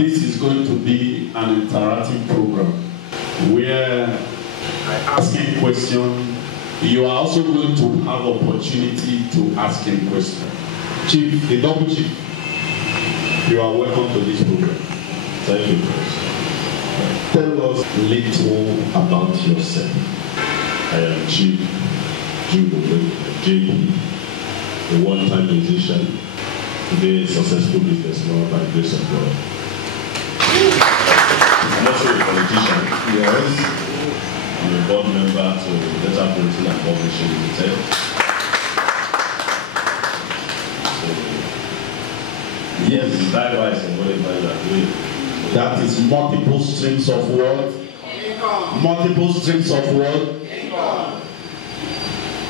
This is going to be an interactive program where I ask him questions. You are also going to have opportunity to ask him questions. Chief, the double chief, you are welcome to this program. Thank you. Tell us a little about yourself. I am Chief Jude JP, a one-time musician, today a successful businessman by the grace of God. I'm also a politician. Yes. I'm a board member to Data Printing and Publishing Limited. So, yes, likewise in whatever you are doing. That is multiple streams of work. Multiple streams of work.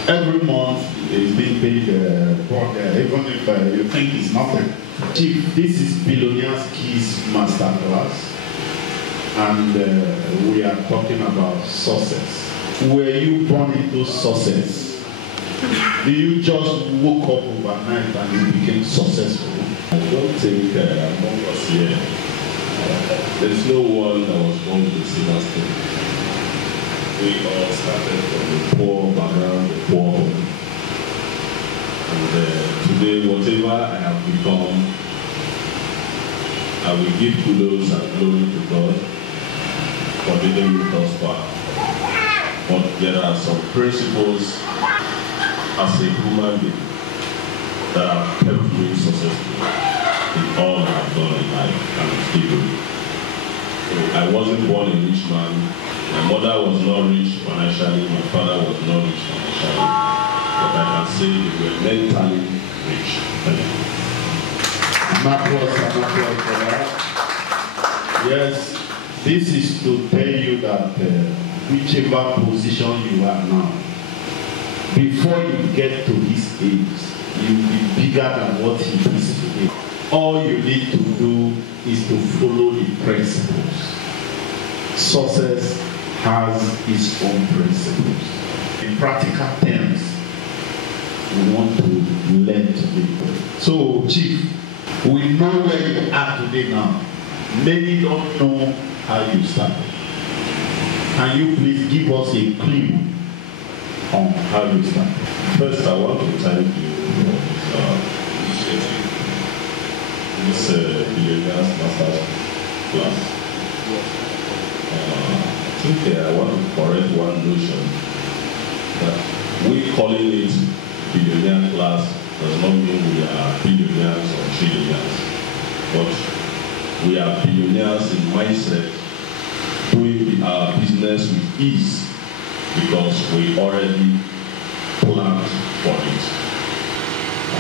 Every month is being paid, even if you think it's nothing. Chief, this is Billionaires Keys Masterclass, and we are talking about success. Were you born into success? Do you just woke up overnight and you became successful? I don't think among us here, there's no one that was born with a silver spoon. We all started from a poor background, a poor home. And today, whatever I have become, I will give kudos and glory to God for leading me thus far. But there are some principles as a human being that have helped me successful in all that I've done in life and I'm still doing. So I wasn't born a rich man. My mother was not rich financially, my father was not rich financially. But I can say they were mentally rich. Applause for that. Yes, this is to tell you that whichever position you are now, before you get to his age, you will be bigger than what he is today. All you need to do is to follow the principles. Success has its own principles. In practical terms, we want to learn to live. So, Chief, we know where you are today now. Many don't know how you started. Can you please give us a clue on how you started? First, I want to thank you for this initiative, this Billionaires Masters class. I think I want to correct one notion that we calling it billionaire class does not mean we are billionaires or trillionaires, but we are billionaires in mindset, doing our business with ease because we already planned for it.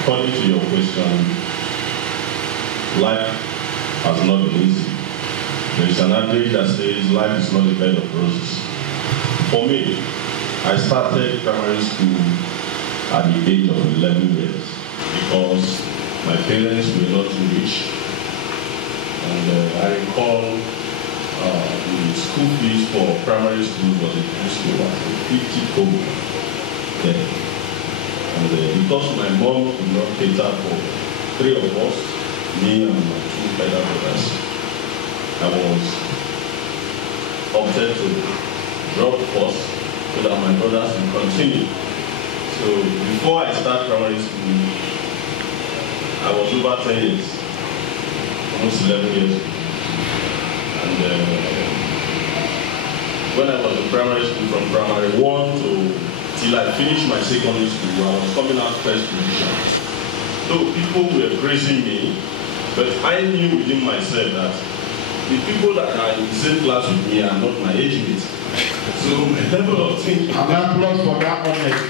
According to your question, life has not been easy. There is an adage that says life is not a bed of roses. For me, I started primary school at the age of 11 years because my parents were not too rich. And I recall the school fees for primary school was a good school at 50 kobo then. And because my mom could not cater for 3 of us, me and my 2 elder brothers, I was opted to drop course so that my brothers will continue. So before I started primary school, I was over 10 years, almost 11 years. And when I was in primary school, from primary 1 till I finished my secondary school, I was coming out first position. So people were praising me, but I knew within myself that the people that are in the same class with me are not my age mates. So my level of thinking. An applause for that honest.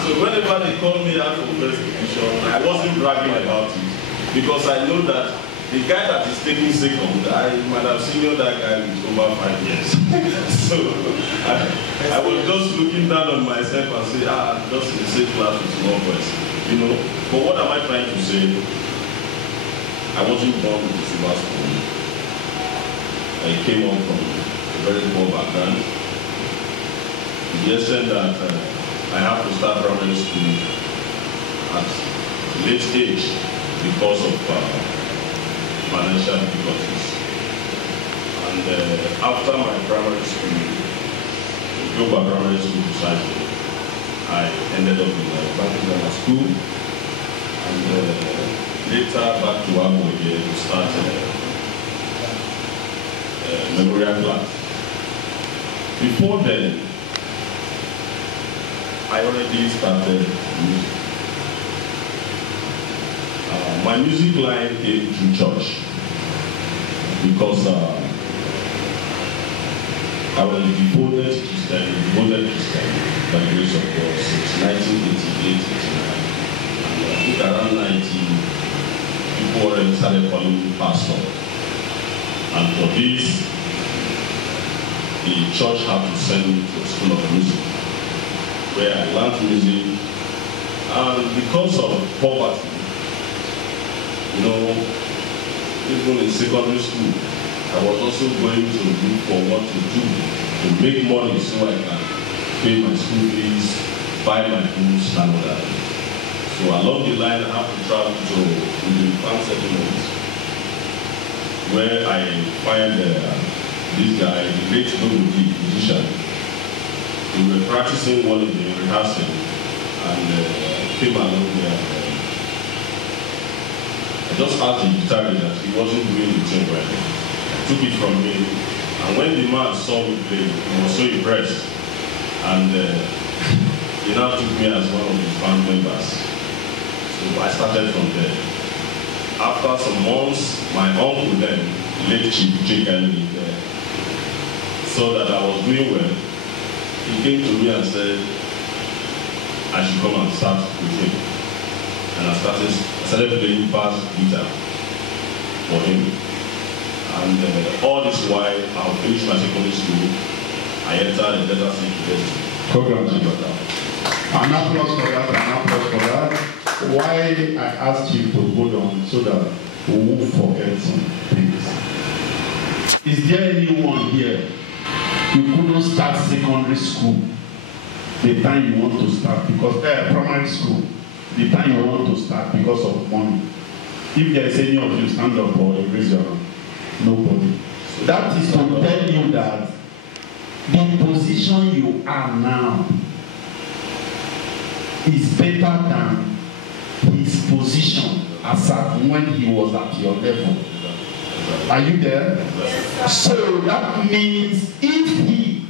So whenever they called me out for first position, I wasn't bragging about it because I know that the guy that is taking second, I might have seen that guy with over 5 years. So I was just looking down on myself and say, I'm just in the same class with small boys. You know, but what am I trying to say? I wasn't born with a silver spoon. I came up from a very poor background. The extent that I have to start primary school at late age because of financial difficulties. And after my primary school, Global Primary School Society, I ended up in Banking Grammar School, and later back to Abo again to start memorial class. Before then, I already started music. My music line came through church because I was a devoted Christian by the grace of God since 1988-89. And I think around 90, people already started calling me pastor. And for this, the church had to send me to a school of music, where I learned music. And because of poverty, you know, even in secondary school, I was also going to look for what to do to make money so I can pay my school fees, buy my books, and all that. So along the line, I have to travel to the farm settlement, where I find this guy, the great Nobody musician. We were practicing one of the rehearsing, and came along there. I just asked the guitarist that he wasn't doing the thing well. Took it from me, and when the man saw me play, he was so impressed, and he now took me as one of his band members. So I started from there. After some months, my uncle then, late Chief Jake, saw that I was doing well. He came to me and said I should come and start with him, and I started playing bass guitar for him. And all this while, I finished my secondary school. I entered the Delta State University. Congratulations. An applause for that, an applause for that. Why I asked you to hold on so that we won't forget some things. Is there anyone here you couldn't start secondary school the time you want to start because primary school the time you want to start because of money? If there is any of you, stand up or raise your hand. Nobody. That is to tell you that the position you are now is better than his position as at when he was at your level. Are you there? So that means if he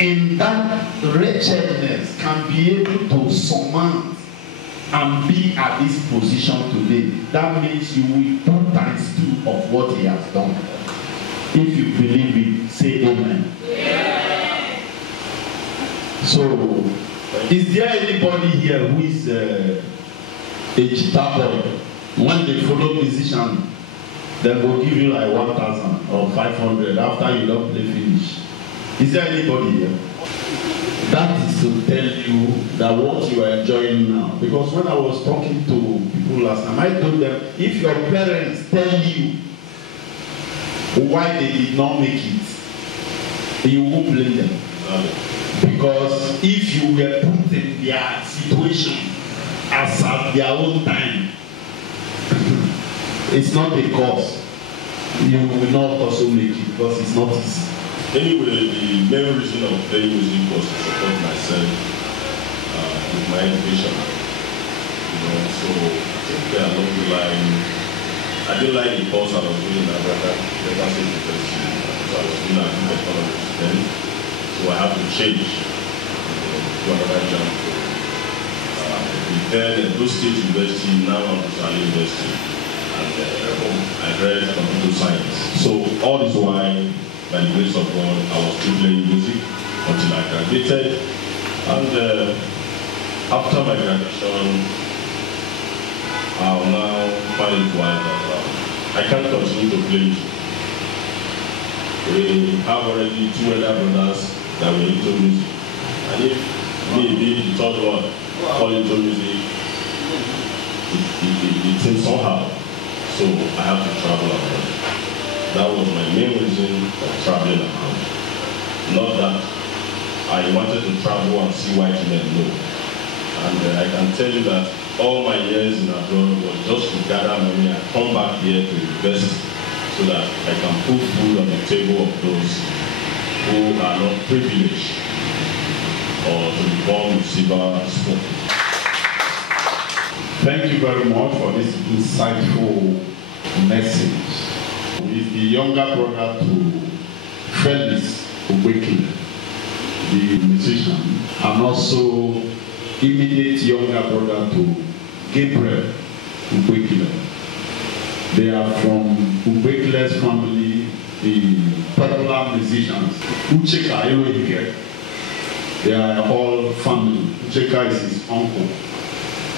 in that wretchedness can be able to surmount and be at this position today, that means you will do ×2 of what he has done. If you believe it, say amen. Yeah. So, is there anybody here who is a guitar boy? When they follow musician, they will give you like 1,000 or 500 after you don't play finish. Is there anybody here? That is to tell you that what you are enjoying now. Because when I was talking to people last time, I told them, if your parents tell you why they did not make it, you won't blame them. Because if you were put in their situation as at their own time, it's not a cause. You will not also make it because it's not easy. Anyway, the main reason of playing music was to support myself with my education. You know, so I think along the line, I didn't like the course I was doing at Delta State University. So I was doing an economics then. So I had to change to another jump. Then at Blue State University, now I'm at University. And I read computer science. So all this while, by the grace of God, I was still playing music until I graduated. And after my graduation, I'll now find it wise that I can't continue to play music. We have already 2 other brothers that were into music. And if me being the third one fall into music, it seems somehow. So I have to travel abroad. That was my main reason of traveling around. Not that I wanted to travel and see white men, no. And I can tell you that all my years in abroad was just to gather money and come back here to best so that I can put food on the table of those who are not privileged or to be born with silver spoon. Thank you very much for this insightful message. He's the younger brother to Felix Ubekile, the musician, and also immediate younger brother to Gabriel Ubekile. They are from Ubekile's family, the popular musicians. Ucheka Elohike. They are all family. Ucheka is his uncle.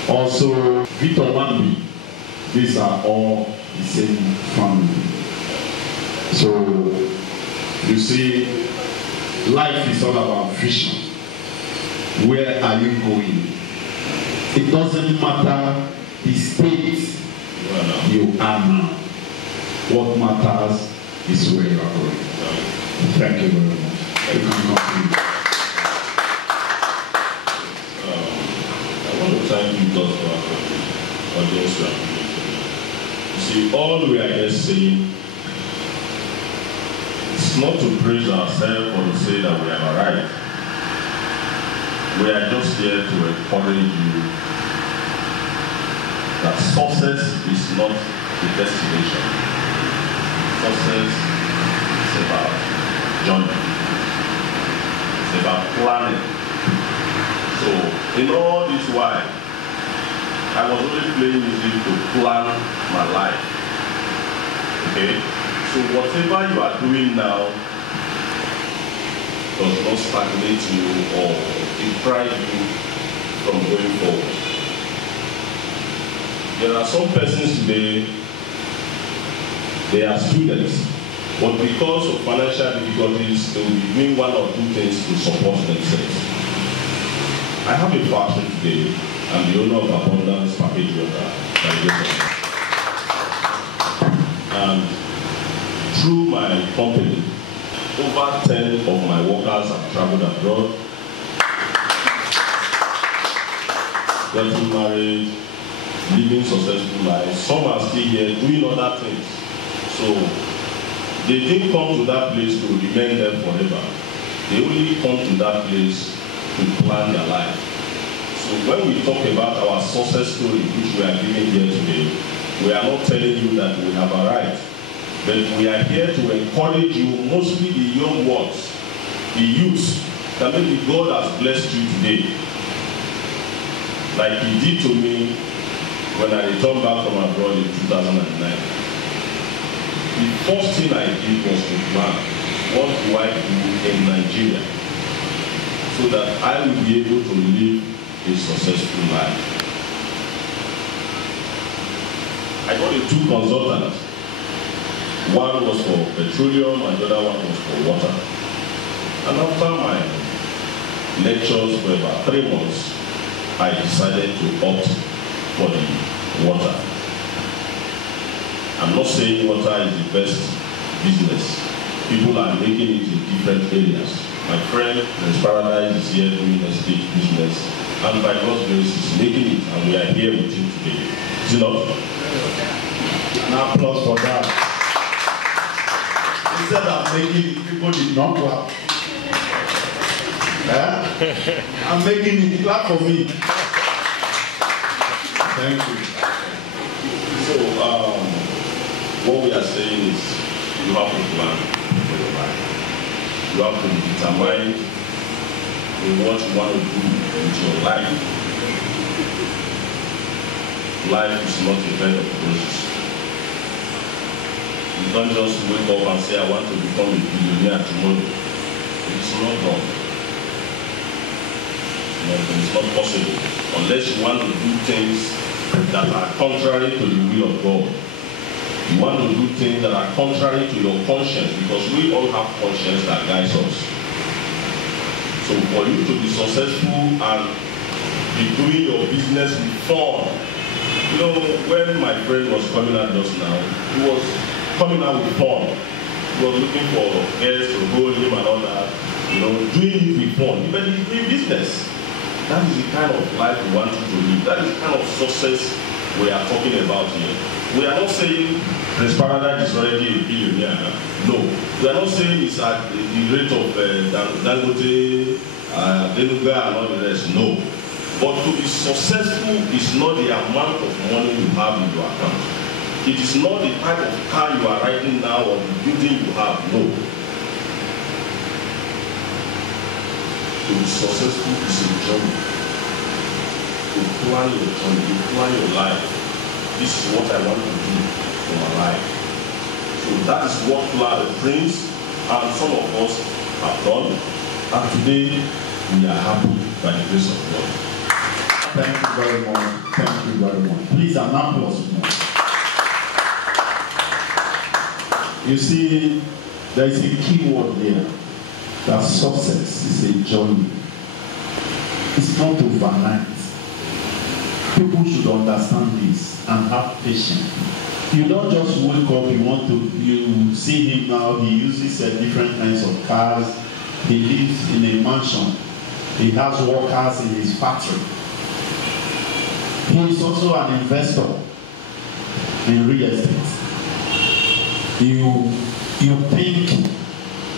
Also, Victor Lambi. These are all the same family. So, you see, life is all about vision. Where are you going? It doesn't matter the state you are now. What matters is where you are going. Thank you very much. You can continue. I want to thank you, God, for our audience. You see, all we are just saying is not to praise ourselves or to say that we have arrived. We are just here to encourage you that success is not the destination. Success is about journey. It's about planning. So, in all this while, I was only playing music to plan my life. Okay? So whatever you are doing now does not stagnate you or deprive you from going forward. There are some persons today, they are students, but because of financial difficulties, they will be doing one or two things to support themselves. I have a factory today. I'm the owner of Abundance Package Water. And through my company, over 10 of my workers have traveled abroad, getting married, living successful lives. Some are still here doing other things. So they didn't come to that place to remain there forever. They only come to that place to plan their life. So when we talk about our success story, which we are giving here today, we are not telling you that we have arrived, but we are here to encourage you, mostly the young ones, the youths, that maybe God has blessed you today. Like He did to me when I returned back from abroad in 2009. The first thing I did was to plan, what do I do in Nigeria, so that I will be able to live a successful life. I got a 2 consultants. One was for petroleum and the other one was for water. And after my lectures for about 3 months, I decided to opt for the water. I'm not saying water is the best business. People are making it in different areas. My friend, Prince Paradise, is here doing estate business, and by God's grace, he's making it, and we are here with him today. Is it not? An applause for that. Instead of making it, people did not clap. I'm making it, clap for me. Thank you. So, what we are saying is, you have to plan for your life. You have to determine what you want to do with your life. Life is not a bed of roses. You don't just wake up and say, I want to become a billionaire tomorrow. It's not done. No, it's not possible. Unless you want to do things that are contrary to the will of God. You want to do things that are contrary to your conscience, because we all have conscience that guides us. So for you to be successful and be doing your business with fun, you know, when my friend was coming out just now, he was coming out with fun. He was looking for guests to hold him and all that, you know, doing it with fun. Even he's doing business. That is the kind of life we want you to live. That is the kind of success we are talking about here. We are not saying Prince Paradise is already a billionaire. No. We are not saying it's at the rate of Dangote, Denuga, and all the rest. No. But to be successful is not the amount of money you have in your account. It is not the type of car you are riding now or the building you have. No. To be successful is a journey. To plan your journey, to plan your life. This is what I want to do for my life. So that is what Prince and some of us have done. And today we are happy by the grace of God. Thank you very much. Thank you very much. Please, an applause. You see, there is a key word there. That success is a journey. It's not overnight. People should understand this and have patience. You don't just wake up, you see him now, he uses different kinds of cars, he lives in a mansion, he has workers in his factory. He is also an investor in real estate. You think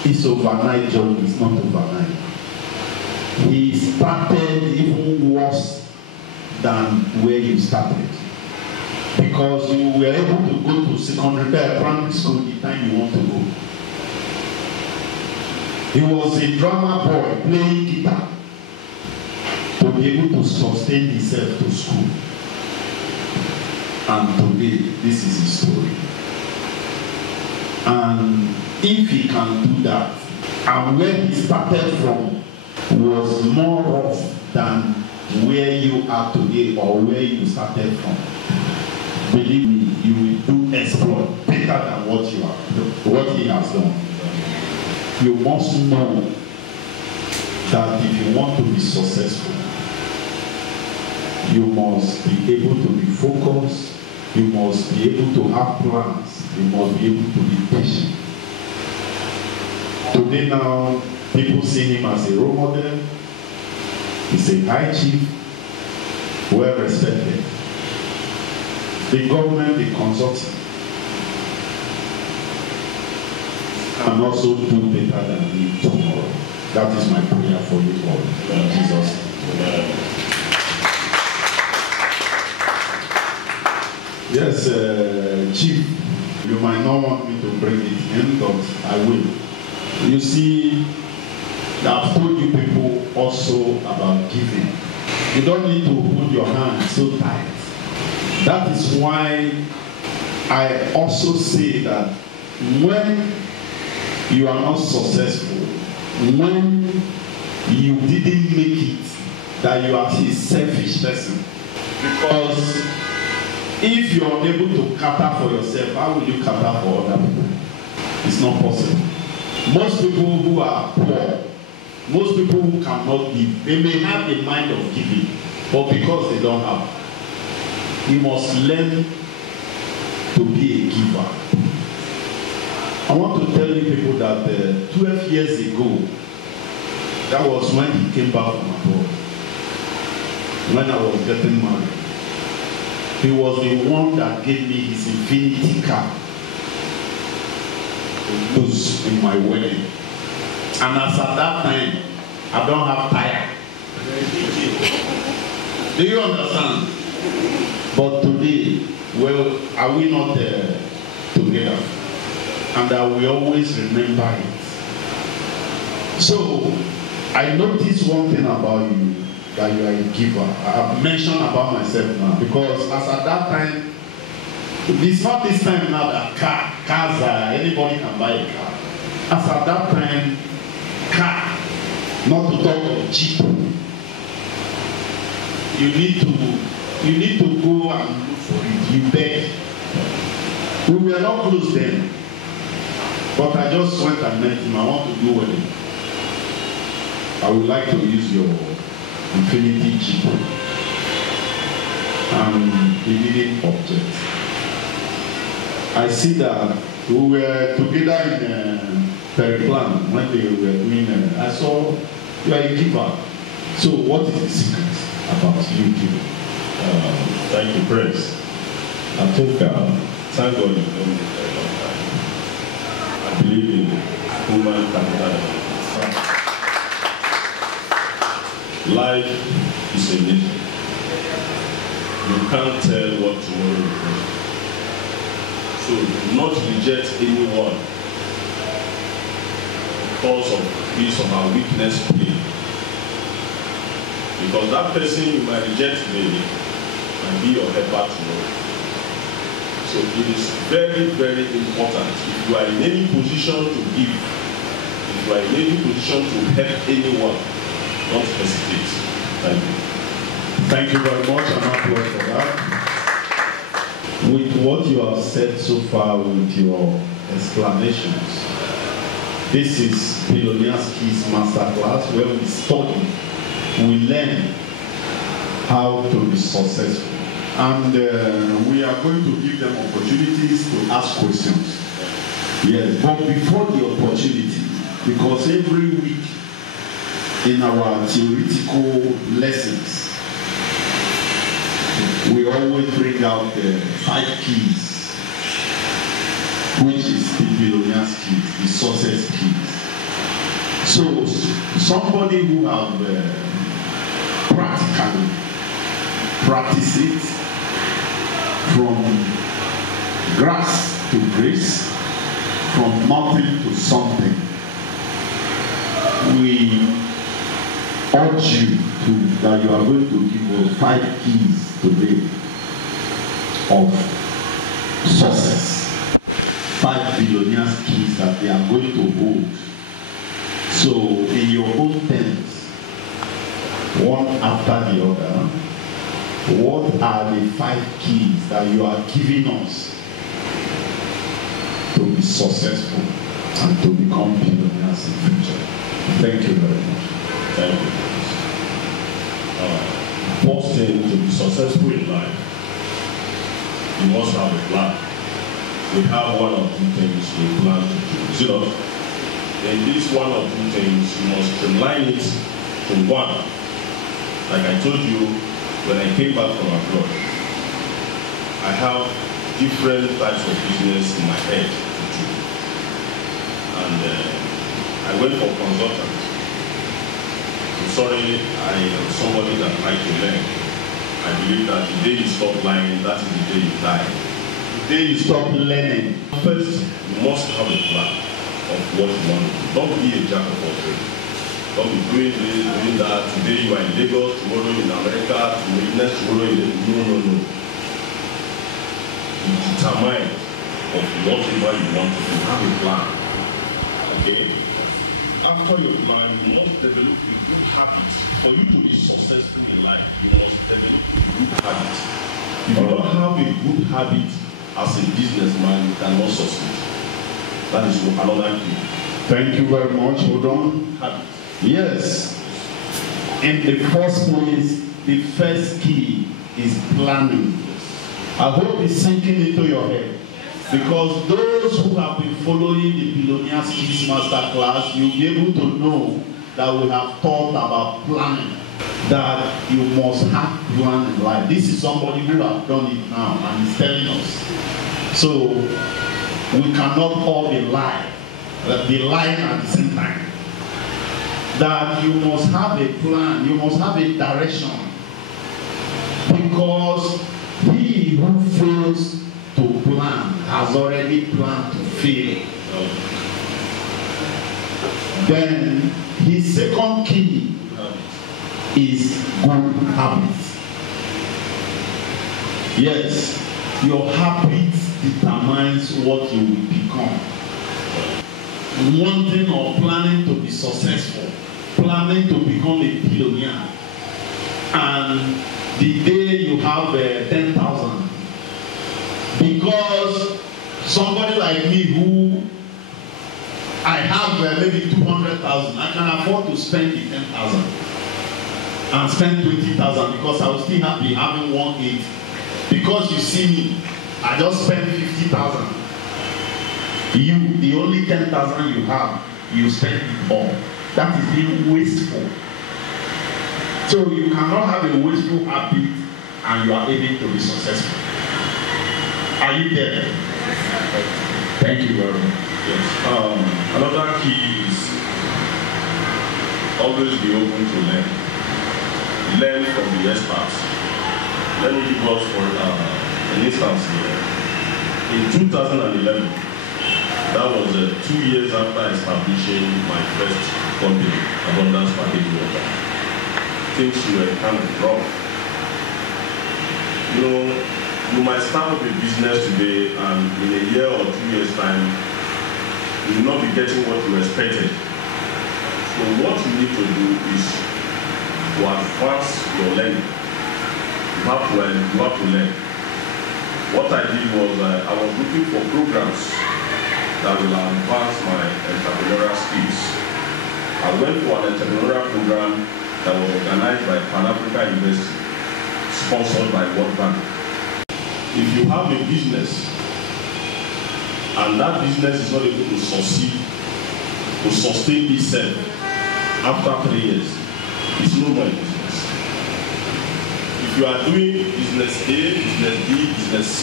it's overnight journey, it's not overnight. He started even worse than where you started. Because you were able to go to primary school the time you want to go. He was a drama boy playing guitar to be able to sustain himself to school. And today, this is his story. And if he can do that, and where he started from was more rough than where you are today or where you started from, believe me, you will do exploit better than what he has done. You must know that if you want to be successful, you must be able to be focused, you must be able to have plans, you must be able to be patient. Today now, people see him as a role model. He's a high chief, well respected. The government, the consultant, can also do better than him tomorrow. That is my prayer for you all. In Jesus' name. Yes, Chief, you might not want me to bring it in, but I will. You see, I've told you people also about giving. You don't need to hold your hand so tight. That is why I also say that when you are not successful, when you didn't make it, that you are a selfish person. Because if you are unable to cater for yourself, how will you cater for other people? It's not possible. Most people who are poor, most people who cannot give, they may have the mind of giving, but because they don't have, you must learn to be a giver. I want to tell you people that 12 years ago, that was when he came back from abroad, when I was getting married. He was the one that gave me his Infinity car to use in my wedding. And as at that time, I don't have tire. Do you understand? But today, well, are we not together? And I will always remember it. So, I noticed one thing about you, that you are a giver. I have mentioned about myself now, because as at that time, it's not this time now that cars anybody can buy a car. As at that time, car, not to talk of cheap. You need to go and look for it. You beg. We were not close then, but I just went and met him. I want to do wedding. I would like to use your Infinity Jeep. And he didn't object. I see that we were together in Periplan when they were doing. I saw you are a giver. So what is the secret about you giving? Thank you, Prince. I think, thank God you've known me for a long time. I believe in human capital. Life is a mystery. You can't tell what tomorrow will bring. So do not reject anyone because of piece of our weakness today. Because that person you might reject today might be your helper tomorrow. So it is very, very important. If you are in any position to give, if you are in any position to help anyone, don't hesitate. Thank you. Thank you very much, and applause for that. With what you have said so far, with your explanations, this is Billionaires Keys Masterclass, where we study, we learn how to be successful. And we are going to give them opportunities to ask questions. Yes, but before the opportunity, because every week in our theoretical lessons, we always bring out the 5 keys, which is the billionaire's keys, the success keys. So somebody who have practically practiced it from grass to grace, from nothing to something, we urge you that you are going to give us 5 keys today of success. 5 billionaires keys that they are going to hold. So in your own terms, one after the other, what are the 5 keys that you are giving us to be successful and to become billionaires in the future? Thank you very much. Thank you. First thing, to be successful in life, you must have a plan. We have 1 or 2 things we plan to do. You know, in these 1 or 2 things, you must streamline it to 1. Like I told you, when I came back from abroad, I have different types of business in my head to do. And I went for consultants. I'm sorry, I am somebody that likes to learn. I believe that the day you stop lying, that is the day you die. The day you stop learning, first you must have a plan of what you want to do. Don't be a jack of all trades. Don't be doing this, doing that. Today you are in Lagos, tomorrow in America, next tomorrow in no. Be determined of whatever you want to do. Have a plan. Okay? After your plan, you must develop a good habit. For you to be successful in life, you must develop a good habit. If you don't have a good habit as a businessman, you cannot succeed. That is another key. Thank you very much. Hold on. Habit. Yes. In the first place, the first key is planning. I hope it's sinking into your head. Because those who have been following the Billionaires Keys Masterclass, you'll be able to know that we have thought about planning. That you must have plan in life. This is somebody who has done it now and is telling us. So we cannot all be lying at the same time. That you must have a plan, you must have a direction. Because he who fails to plan has already planned to fail. Then his second key is good habits. Yes, your habits determines what you will become. Wanting or planning to be successful, planning to become a billionaire, and the day you have 10,000, because somebody like me who I have maybe 200,000, I can afford to spend the 10,000 and spend 20,000 because I will still be having 1.8. Because you see me, I just spend 50,000. You, the only 10,000 you have, you spend it all. That is being wasteful. So you cannot have a wasteful habit and you are able to be successful. Are you there? Thank you very much. Yes. Another key is always be open to learn. Learn from the experts. Let me give us for an instance here. In 2011, that was 2 years after establishing my first company, Abundance Package Water. Things were kind of rough. You know, you might start up a business today and in a year or 2 years' time, you will not be getting what you expected. So what you need to do is to advance your learning. You have to learn. What I did was I was looking for programs that will advance my entrepreneurial skills. I went for an entrepreneurial program that was organized by Pan Africa University, sponsored by World Bank. If you have a business and that business is not able to succeed, to sustain itself after 3 years, it's no more a business. If you are doing business A, business B, business C,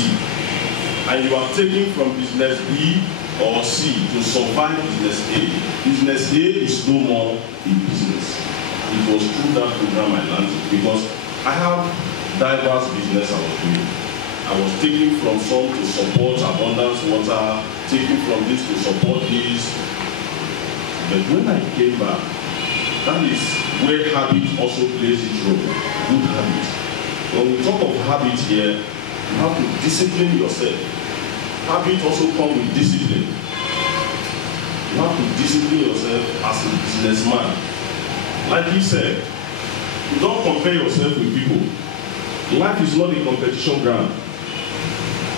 and you are taking from business B or C to survive business A is no more a business. It was through that program I learned it, because I have diverse business I was doing. I was taking from some to support Abundance Water, taking from this to support this. But when I came back, that is where habit also plays its role. Good habit. When we talk of habit here, you have to discipline yourself. Habit also comes with discipline. You have to discipline yourself as a businessman. Like he said, you don't compare yourself with people. Life is not a competition ground.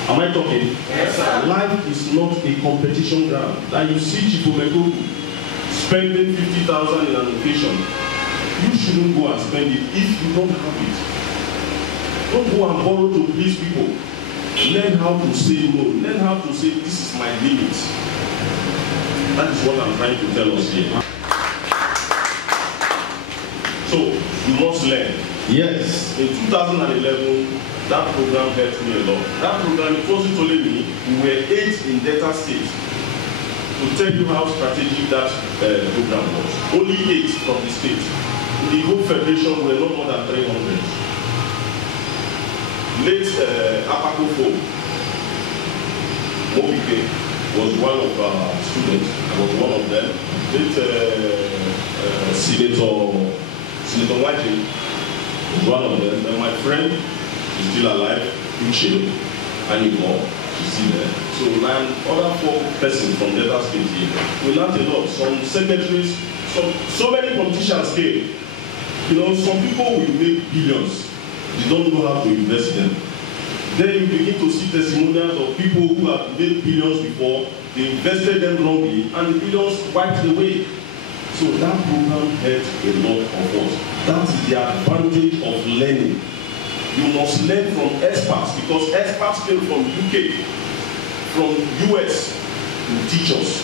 Am I talking? Yes, sir. Life is not a competition ground. That you see Chipomeko spending 50,000 in an occasion, you shouldn't go and spend it if you don't have it. Don't go and borrow to please people. Learn how to say no. Learn how to say this is my limit. That is what I'm trying to tell us here. So you must learn. Yes. In 2011, that program helped me a lot. That program, it wasn't only me, we were 8 in Delta State. To tell you how strategic that program was. Only 8 from the state. In the whole federation were not more than 300. Late Apakofo Mobike was one of our students. I was one of them. Late Senator Waji was one of them. And my friend is still alive, Uche Animo, she's still there. So now other 4 persons from Delta State here. We learned a lot. Some secretaries, so many politicians came. You know, some people will make billions. They don't know how to invest them. Then you begin to see testimonials of people who have made billions before, they invested them wrongly, and the billions wiped away. So that program helped a lot of us. That is the advantage of learning. You must learn from experts, because experts came from UK, from US, to teach us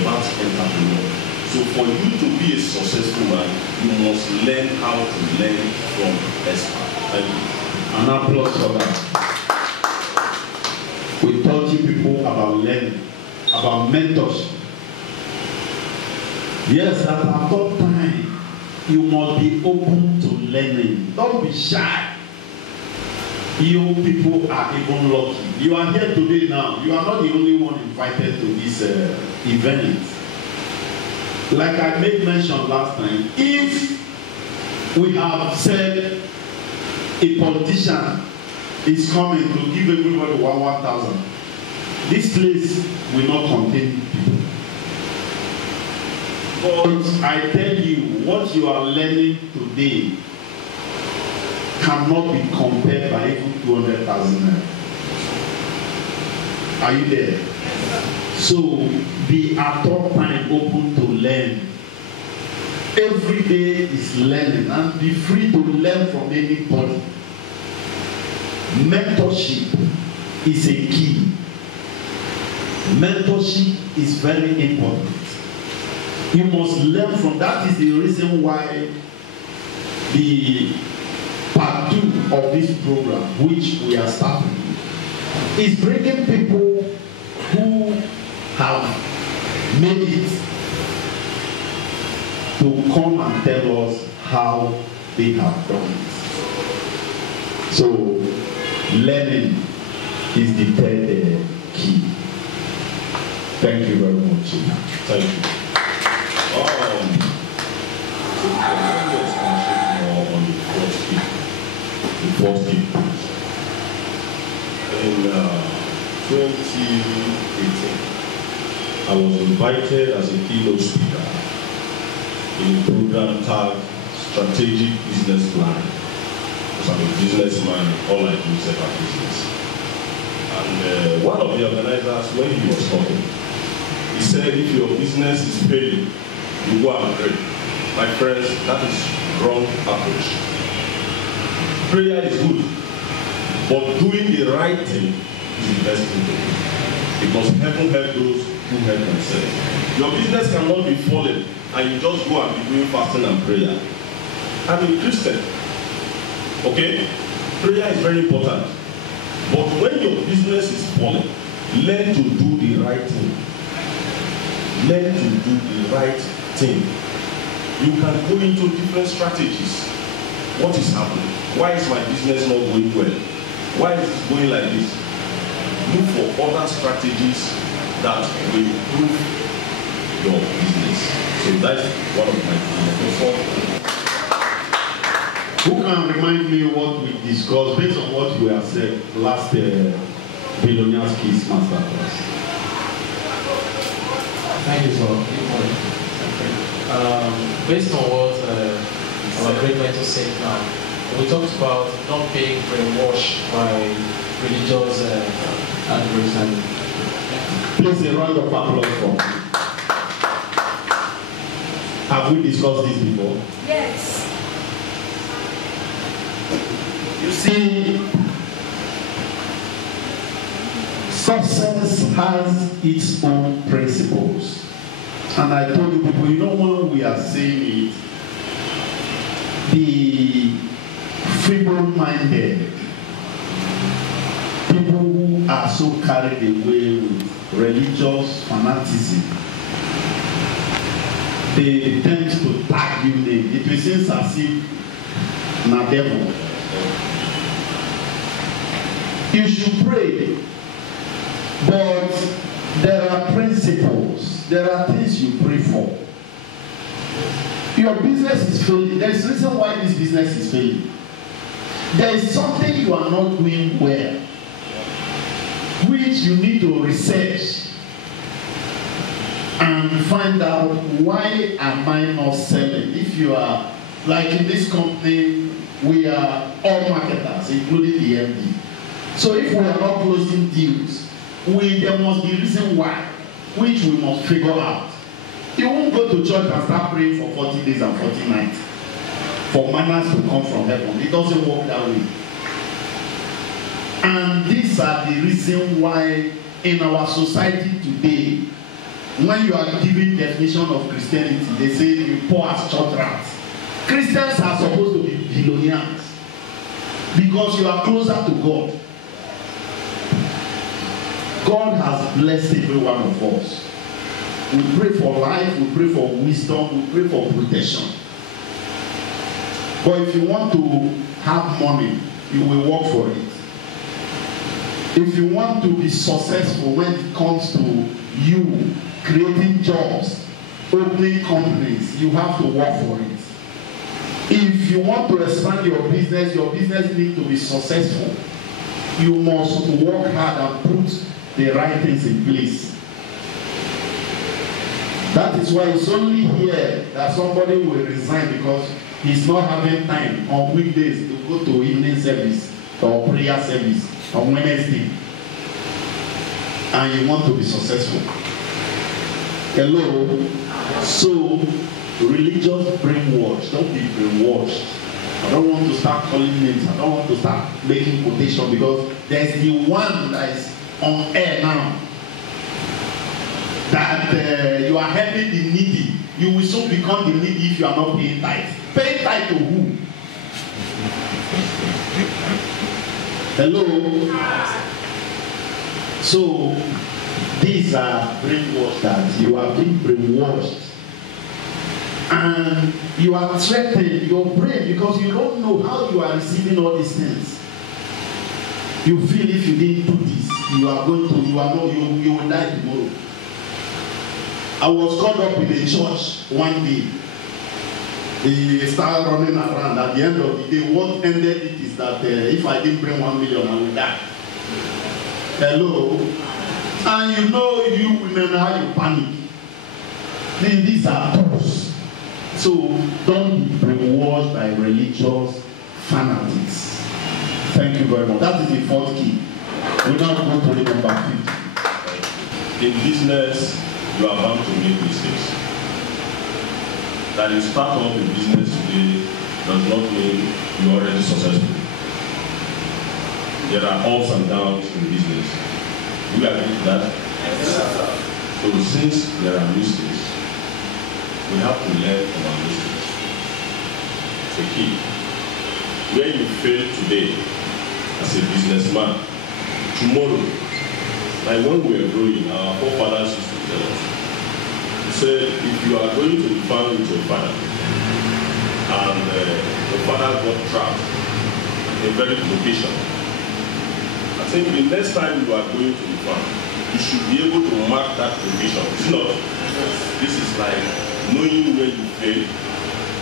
about entrepreneurship. So for you to be a successful man, you must learn how to learn from experts. Thank you. An applause for that. We taught you people about learning, about mentorship. Yes, at that time, you must be open to learning. Don't be shy. You people are even lucky. You are here today now. You are not the only one invited to this event. Like I made mention last time, if we have said a politician is coming to give everybody 1,000, this place will not contain people. But I tell you, what you are learning today cannot be compared by even 200,000 naira. Are you there? So be at all time open to learn. Every day is learning, and be free to learn from anybody. Mentorship is a key. Mentorship is very important. You must learn from that. Is the reason why the part 2 of this program, which we are starting, It's bringing people who have made it to come and tell us how they have done it. So, learning is the third key. Thank you very much. Thank you. On the fourth key. In 2018, I was invited as a keynote speaker in a program tagged Strategic Business Plan. Because I'm a businessman, all I do is about business. And one of the organizers, when he was talking, he said, if your business is failing, you go and pray. My friends, that is wrong approach. Prayer is good, but doing the right thing is the best thing to do. Because heaven helps those who help themselves. Your business cannot be falling and you just go and be doing fasting and prayer. I'm a Christian. Okay? Prayer is very important. But when your business is falling, learn to do the right thing. Learn to do the right thing. You can go into different strategies. What is happening? Why is my business not going well? Why is it going like this? Look for other strategies that will improve your business. So that's one of my things. Who can remind me what we discussed based on what we have said last Billionaires Keys Masterclass? Thank you, sir. Based on what our great mentor said now, we talked about not being brainwashed by religious adversaries. Please, a round of applause for me. Have we discussed this before? Yes. You see, success has its own principles. And I told you people, you know when we are saying it, the feeble-minded, people who are so carried away with religious fanaticism, they tend to tag you name. It will seem as if na devil. You should pray, but there are principles, there are things you pray for. Your business is failing. There is a reason why this business is failing. There is something you are not doing well, which you need to research and find out, why am I not selling? If you are, like in this company, we are all marketers, including the MD. So if we are not closing deals, there must be a reason why, which we must figure out. You won't go to church and start praying for 40 days and 40 nights for manners to come from heaven. It doesn't work that way. And these are the reason why in our society today, when you are giving definition of Christianity, they say you poor as church rats. Christians are supposed to be billionaires because you are closer to God. God has blessed every one of us. We pray for life, we pray for wisdom, we pray for protection. But if you want to have money, you will work for it. If you want to be successful when it comes to you creating jobs, opening companies, you have to work for it. If you want to expand your business needs to be successful. You must work hard and put the right things in place. That is why it's only here that somebody will resign because he's not having time on weekdays to go to evening service or prayer service on Wednesday. And you want to be successful. Hello? So, religious brainwash. Don't be brainwashed. I don't want to start calling names. I don't want to start making quotation because there's the one that is on air now. That you are helping the needy. You will soon become the needy if you are not paying tithe. Pay tithe to who? Hello? So these are brainwashed that you are being brainwashed. And you are threatened your brain because you don't know how you are receiving all these things. You feel if you didn't do this, you are going to, you will die tomorrow. I was called up in a church one day. They started running around. At the end of the day, what ended it is that if I didn't bring 1 million, I would die. Hello? And you know, you women, how you panic. These are tools. So don't be brainwashed by religious fanatics. Thank you very much. That is the fourth key. We now go to the number 50. In business, you are bound to make mistakes. That you start off in business today does not mean you are already successful. There are ups and downs in business. Do you agree with that? Yes. So since there are mistakes, we have to learn from our mistakes. It's a key. Where you fail today as a businessman, tomorrow, like when we were growing, our forefathers used to tell us, they said, if you are going to the farm with your father, and your father got trapped in a very good location, I think the next time you are going to the farm, you should be able to mark that location. It's not. This is like knowing where you fail,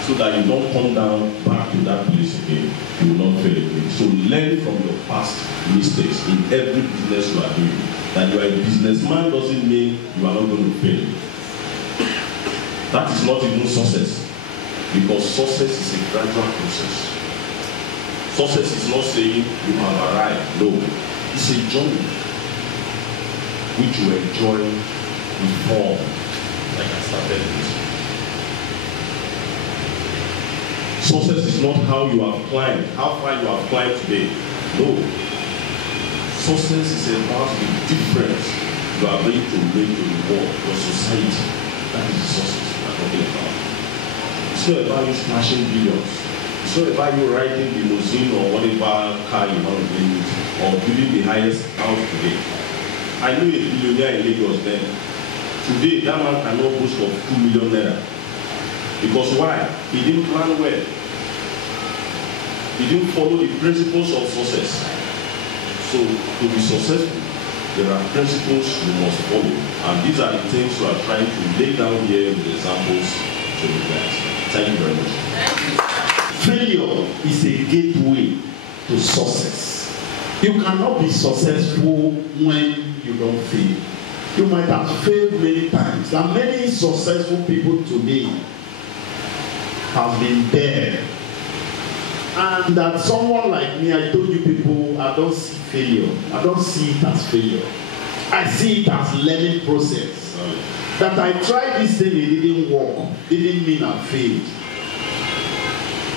so that you don't come down back to that place again. You will not fail again. So learn from your past mistakes in every business you are doing. That you are a businessman doesn't mean you are not going to fail. That is not even success, because success is a gradual process. Success is not saying you have arrived. No, it's a journey which you enjoy before, like I started this. Success is not how you have climbed, how far you have climbed today. No. Success is about the difference you are going to make to the world, your society. That is the success we are talking about. It's not about you smashing billions. It's not about you riding the limousine or whatever car you want to build, or building the highest house today. I knew a billionaire in Lagos then. Today, that man cannot boast of 2 million naira. Because why? He didn't plan well. He didn't follow the principles of success. So, to be successful, there are principles you must follow. And these are the things you are trying to lay down here with examples to you guys. Thank you very much. Failure is a gateway to success. You cannot be successful when you don't fail. You might have failed many times. And many successful people today have been there. And that someone like me, I told you people, I don't see failure. I don't see it as failure. I see it as learning process. That I tried this thing, it didn't work. It didn't mean I failed.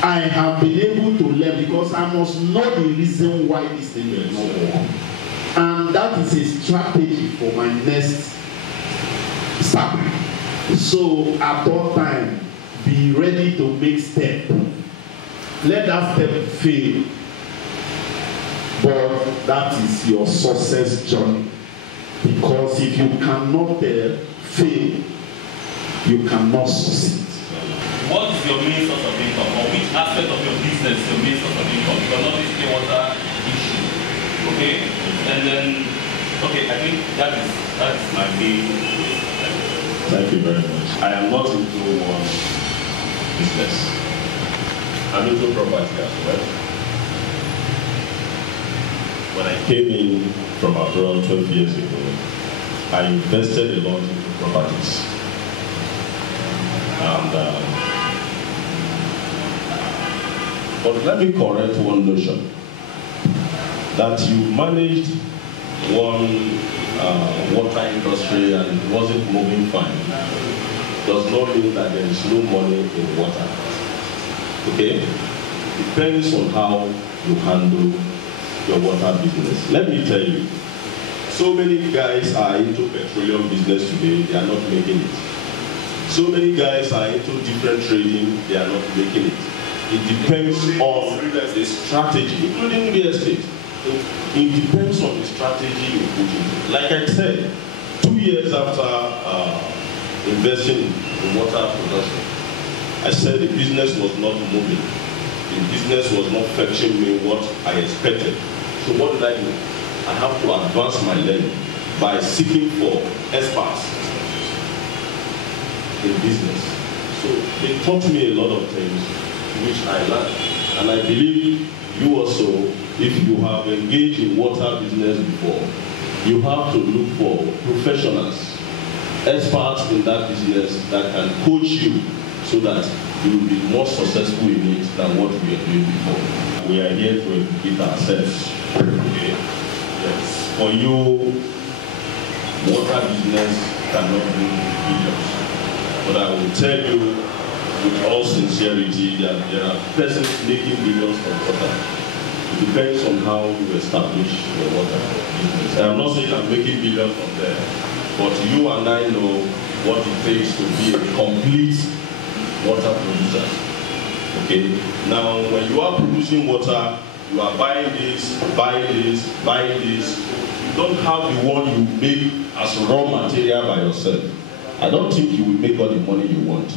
I have been able to learn because I must know the reason why this thing did not work. And that is a strategy for my next step. So at all time, be ready to make step. Let that step fail. But that is your success journey. Because if you cannot fail, you cannot succeed. What is your main source of income, or which aspect of your business is your main source of income? Because obviously water issue. Okay? And then, okay, I think that is my main. Thank you very much. I am not into one business. I'm into property as well. When I came in from abroad 12 years ago, I invested a lot into properties. And but let me correct one notion. That you managed one water industry and it wasn't moving fine does not mean that there is no money in water. Okay? Depends on how you handle your water business. Let me tell you, so many guys are into petroleum business today, they are not making it. So many guys are into different trading, they are not making it. It depends on the strategy, including real estate. it depends on the strategy you put in. Like I said, 2 years after investing in water production, I said the business was not moving. The business was not fetching me what I expected. So what did I do? I have to advance my learning by seeking for experts in business. So they taught me a lot of things which I learned. And I believe you also, if you have engaged in water business before, you have to look for professionals, experts in that business that can coach you so that you will be more successful in it than what we are doing before. We are here to educate ourselves. Okay? Yes. For you, water business cannot bring billions. But I will tell you with all sincerity that there are persons making billions from water. It depends on how you establish your water business. I'm not saying I'm making billions from there, but you and I know what it takes to be a complete water producer. Okay? Now, when you are producing water, you are buying this, buying this, buying this. You don't have the one you make as raw material by yourself. I don't think you will make all the money you want.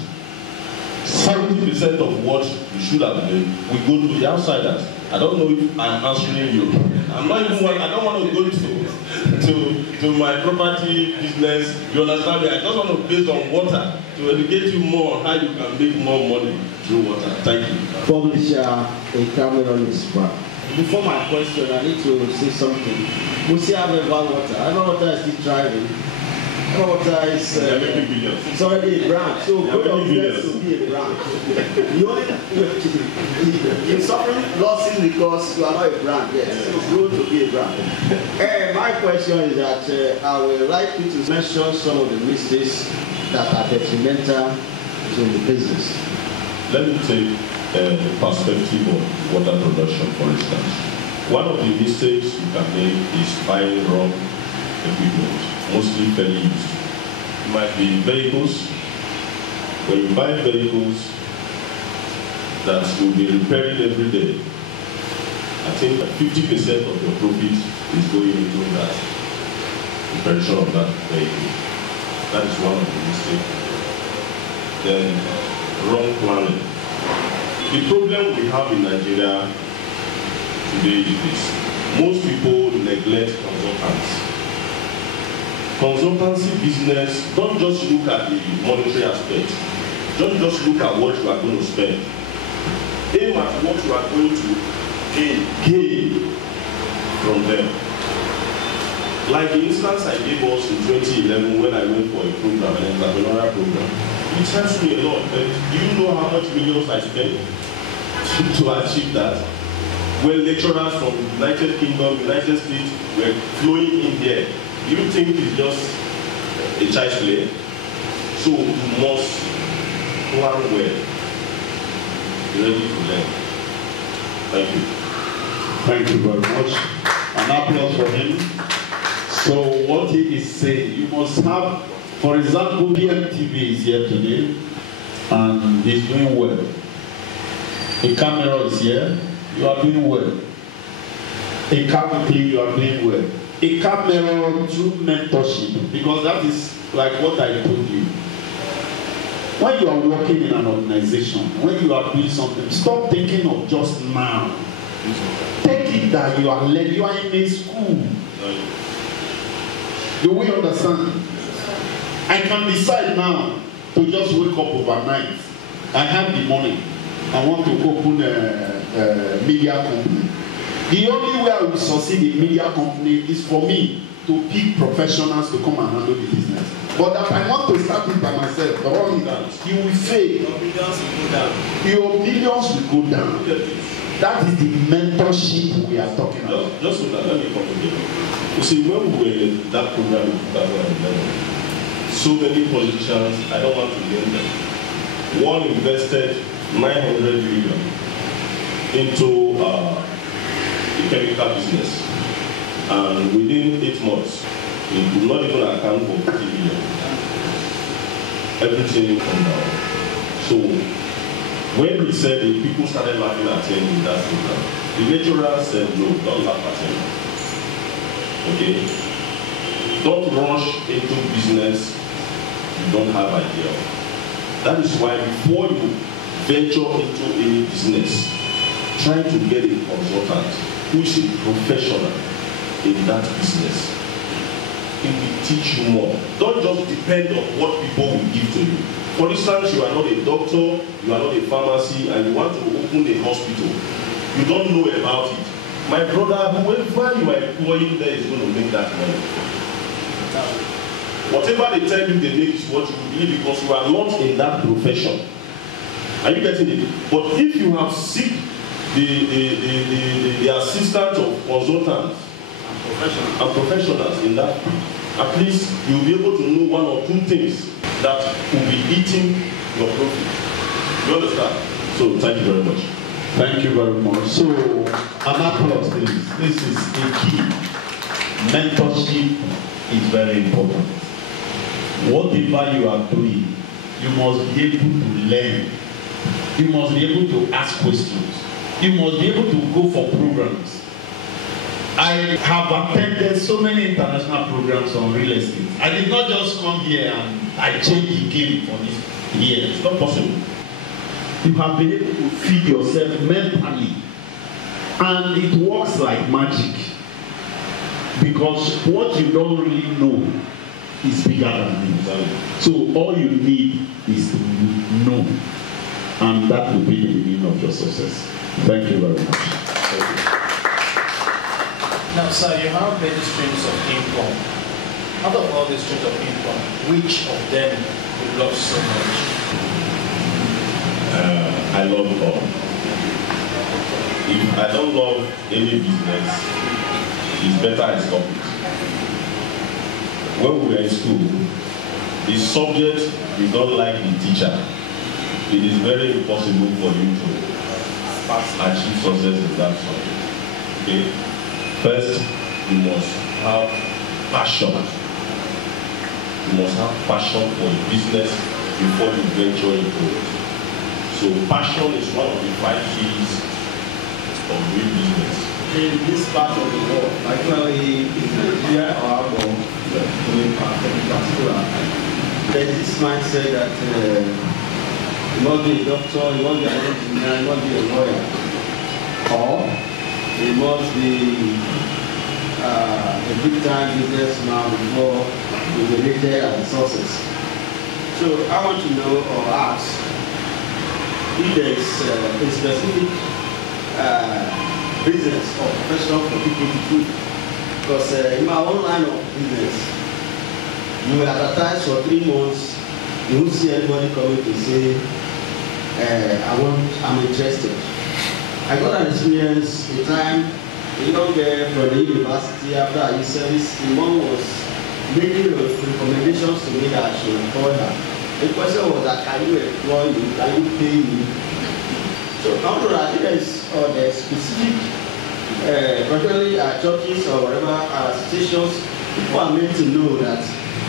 70% of what you should have made will go to the outsiders. I don't know if I'm answering you. I don't want to go to my property business. You understand me? I just want to base on water to educate you more on how you can make more money through water. Thank you. Publisher in Cameroon is back. Before my question, I need to say something. We still have a water. I know water is still driving. Water is it's already a brand, so both of them to be a brand. You're suffering losses because you are not a brand, yes. So grow to be a brand. My question is that I would like you to mention some of the mistakes that are detrimental to the business. Let me take the perspective of water production, for instance. One of the mistakes you can make is buying wrong equipment. Mostly fairly used. It might be vehicles. When you buy vehicles that will be repairing every day, I think that 50% of your profit is going into that reparation of that vehicle. That is one of the mistakes. Then wrong planning. The problem we have in Nigeria today is this. Most people neglect consultants. Consultancy business, don't just look at the monetary aspect. Don't just look at what you are going to spend. Aim at what you are going to gain from them. Like the instance I gave us in 2011 when I went for a program, an entrepreneurial program. It helps me a lot. Do you know how much millions I spent to achieve that? When lecturers from the United Kingdom, United States were flowing in here, you think it's just a child's play? So you must plan well. Be ready to learn. Thank you. Thank you very much. An applause for him. So what he is saying, you must have, for example, BMTV is here today and he's doing well. A camera is here, you are doing well. A camera clip, you are doing well. A camera through mentorship, because that is like what I told you. When you are working in an organization, when you are doing something, stop thinking of just now. Take it that you are led, you are in a school. Do we understand? I can decide now to just wake up overnight. I have the money. I want to open a media company. The only way I will succeed in media company is for me to pick professionals to come and handle the business. But that I want to start it by myself, you will fail. Your millions will go down. That is the mentorship we are talking about. Just so that, let me come again. You see, when we were in that program in 2011, so many politicians, I don't want to name them, one invested 900 million into the chemical business. And within 8 months, he could not even account for 50 million. Everything came down. So when he said it, people started laughing at him in that program. The lecturer said, no, don't laugh at him. Okay? Don't rush into business you don't have idea of. That is why before you venture into any business, try to get a consultant who is a professional in that business. It will teach you more. Don't just depend on what people will give to you. For instance, you are not a doctor, you are not a pharmacy, and you want to open a hospital. You don't know about it. My brother, whoever you are employing there is going to make that money. Whatever they tell you they make is what you will believe because you are not in that profession. Are you getting it? But if you have seek the assistance of consultants and professionals in that, at least you will be able to know one or two things that will be eating your profit. You understand? So thank you very much. Thank you very much. So an applause, please. This is a key. Mentorship is very important. Whatever you are doing, you must be able to learn. You must be able to ask questions. You must be able to go for programs. I have attended so many international programs on real estate. I did not just come here and I changed the game for this year. It's not possible. You have been able to feed yourself mentally. And it works like magic. Because what you don't really know is bigger than you. So all you need is to know. And that will be the beginning of your success. Thank you very much. Thank you. Now, sir, you have many streams of income. Out of all the streams of income, which of them you love so much? I love all. If I don't love any business, it's better I stop it. When we were in school, the subject you don't like the teacher, it is very impossible for you to achieve success in that subject. Okay? First, you must have passion. You must have passion for the business before you venture into it. So passion is one of the 5 keys of real business. In this part of the world, actually in Nigeria or abroad, in particular, there is this mindset that you must be a doctor, you must be an engineer, you must be a lawyer, or you must be a big-time businessman before you be rated as a success. So I want to know or ask if there is a specific business or profession for people to do. Because in my own line of business, you will advertise for 3 months, you won't see anybody coming to say, I'm interested. I got an experience a time, a young girl from the university after I used service, the mom was making recommendations to me that I should employ her. The question was that, can you employ me? Can you pay me? So I don't know that there's specific, particularly at churches or whatever associations, people are made to know that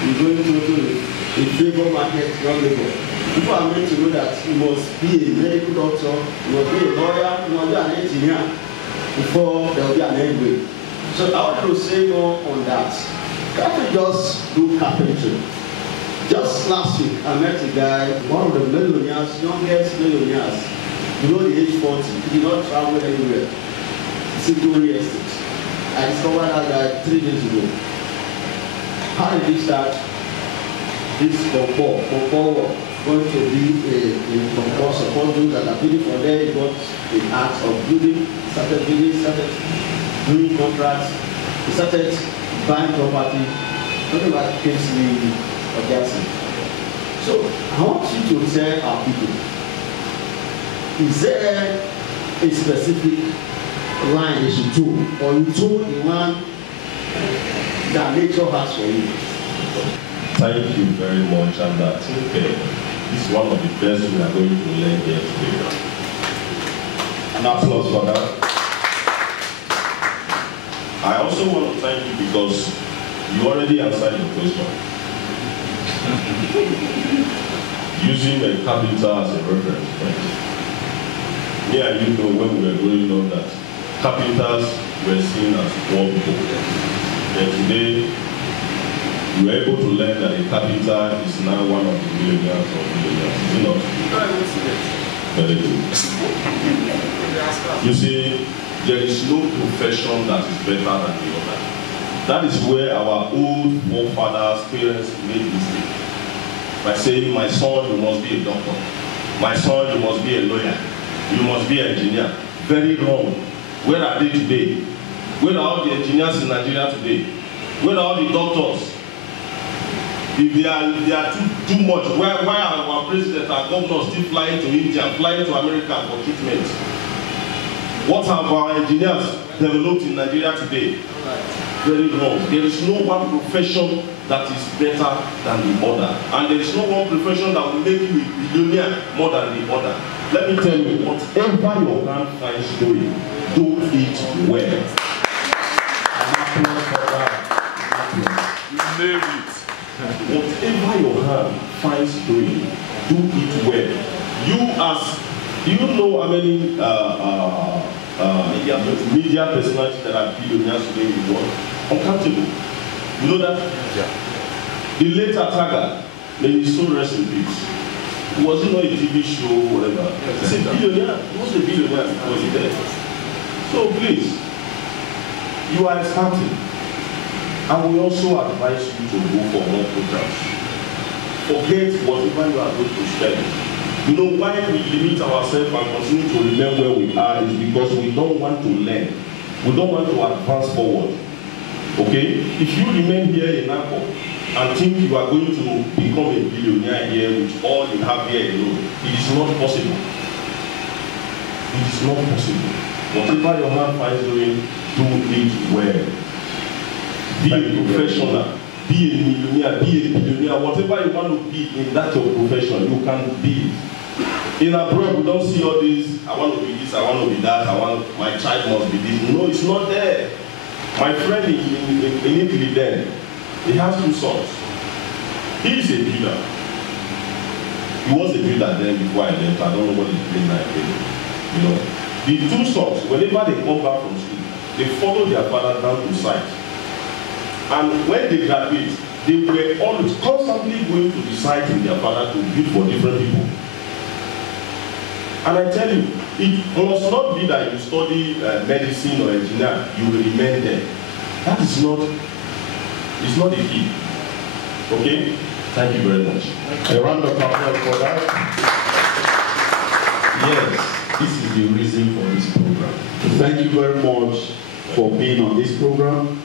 you're going to a labor market, non-labor. People are made to know that you must be a medical doctor, you must be a lawyer, you must be an engineer before there will be an end way. So I want to say more on that. Can't we just do carpentry? Just last week, I met a guy, one of the millionaires, youngest millionaires, below the age 40. He did not travel anywhere. It's in real estate. I discovered that guy 3 days ago. How did he start? This Popo going to be a Popo support those that are building for them. He got the art of building, started building, started doing contracts, he started buying property. Nothing like Kingsley or Jackson. So I want you to tell our people, is there a specific line they should do, or you do the one that nature has for you? Thank you very much, and I think this is one of the best we are going to learn here today. An applause for that. I also want to thank you because you already answered the question. Using a capital as a reference point. Me and you know when we were growing up that carpenters were seen as poor people. And today, you are able to learn that a carpenter is now one of the millionaires or billionaires. Is it not? Very good. You see, there is no profession that is better than the other. That is where our old forefathers, parents made mistake. By saying, my son, you must be a doctor. My son, you must be a lawyer. You must be an engineer. Very wrong. Where are they today? Where are all the engineers in Nigeria today? Where are all the doctors? If they are too much, why are our president and governors still flying to India, flying to America for treatment? What have our engineers developed in Nigeria today? Very wrong. There is no one profession that is better than the other. And there is no one profession that will make you a millionaire more than the other. Let me tell you, whatever your hand finds doing, do it well. You nailed it. Whatever your hand finds doing, do it well. Do you know how many media personalities that are billionaires today in the world? Uncountable. You know that? Yeah. The late Ataga, may his soul rest in peace. It was not a TV show or whatever. He's a billionaire. He was a billionaire because he died. So please, you are starting. And we also advise you to go for more programs. Forget whatever you are going to spend. You know why we limit ourselves and continue to remain where we are is because we don't want to learn. We don't want to advance forward. Okay? If you remain here in Nako and think you are going to become a billionaire here with all you have here alone, it is not possible. It is not possible. Whatever your hand finds doing, do it well. Be a professional, be a millionaire, be a billionaire, whatever you want to be in that your profession, you can be. In abroad, we don't see all this, I want to be this, I want to be that, my child must be this. No, it's not there. My friend in Italy then, he has two sons. He is a builder. He was a builder then before I left. I don't know what he's doing now again. You know, the two sons, whenever they come back from school, they follow their father down to site. And when they graduate, they were always constantly going to the site with their father to build for different people. And I tell you, it must not be that you study medicine or engineer, you will remain there. That is not, it's not the key. Okay? Thank you very much. A round of applause for that. Yes, this is the reason for this program. Thank you very much for being on this program.